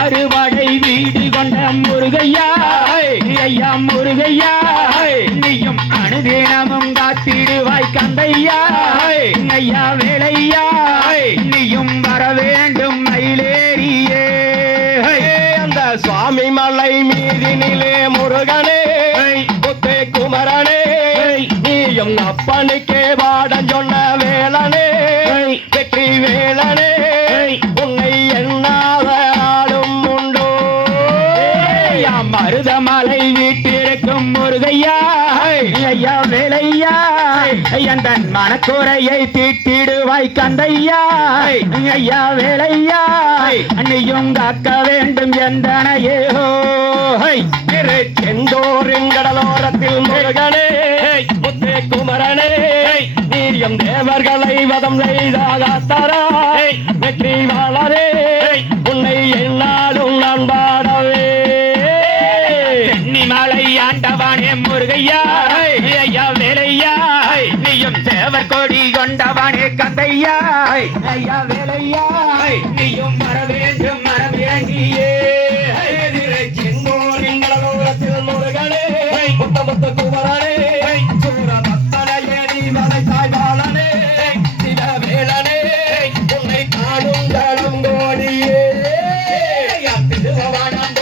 ஆறுபடை வீடு கொண்ட முருகையா? ஐயா முருகையா? நீயும் அனுதினமும் காத்திடுவாய் கந்தையா? ஐயா வேலையா? நீயும் வர வேண்டும் மயிலேறியே. அந்த சுவாமி மலை மீதினிலே முருகனே. புத்தே குமரனே. நீயும் அப்பனுக்கே பாடம் சொன்ன வேலனே. வெற்றி வேலனே. மருதமலை வீட்டிருக்கும் முருகையா. ஐயா வேலையா. என் தன் மனக்குறையை தீட்டிடுவாய் கந்தையா. ஐயா வேலையா. நீயும் காக்க வேண்டும் என்றனையே திரு செந்தூரின் கடலோரத்தில் முருகனே. முத்தே குமரனே. நீரியம் தேவர்களை வதம் செய்தாக தரா வெற்றி வாழரே ஆண்டவானே முருகையா ஐயா வேலையா நீயும் சேவர் கொடி கொண்டவானே கந்தையா ஐயா வேலையா நீயும் வர வேண்டும் வர வேண்டியே. திருவானம்